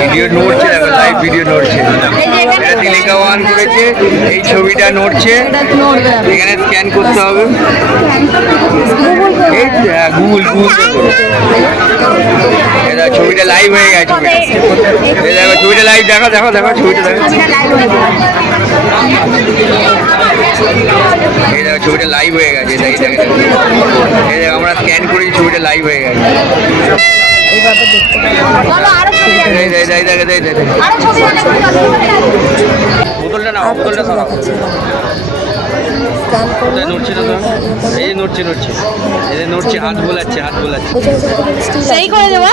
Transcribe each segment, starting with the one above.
Video নড়ছে, দেখো live video নড়ছে। এটা দিলিকা ওয়ান করেছে, এই ছবিটা নড়ছে, এখানে স্ক্যান করতে হবে। এই গুগল এটা ছবিটা লাইভ হয়ে গেছে। এই দেখো ছবিটা লাইভ, দেখো দেখো দেখো ছবিটা দেখো। এই দেখো ছবিটা লাইভ হয়ে গেছে। এই দেখো আমরা স্ক্যান করেছি, ছবিটা লাইভ হয়ে গেছে। বোতলটা না, বোতলটা সরাও। নড়ছে না তো, এই নড়ছে নড়ছে, এই নড়ছে, হাত বোলাচ্ছে, হাত বোলাচ্ছে। সেই করে দেবো।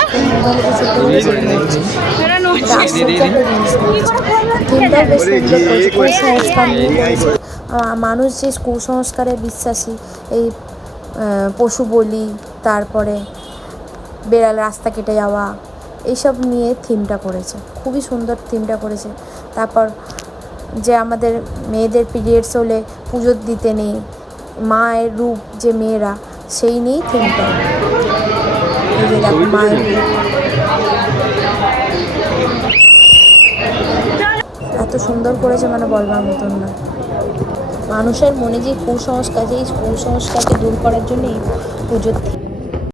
মানুষ যে কুসংস্কারে বিশ্বাসী, এই পশু বলি, তারপরে বেড়াল রাস্তা কেটে যাওয়া, এইসব নিয়ে থিমটা করেছে। খুবই সুন্দর থিমটা করেছে। তারপর যে আমাদের মেয়েদের পিরিয়ডস হলে পুজো দিতে নেই, মায়ের রূপ যে মেয়েরা, সেই নিয়েই থিমটা। এই যে দেখো মায়ের রূপ এত সুন্দর করেছে, মানে বলবার মতন না। মানুষের মনে যে কুসংস্কার, এই কুসংস্কারকে দূর করার জন্যই পুজোর থিম।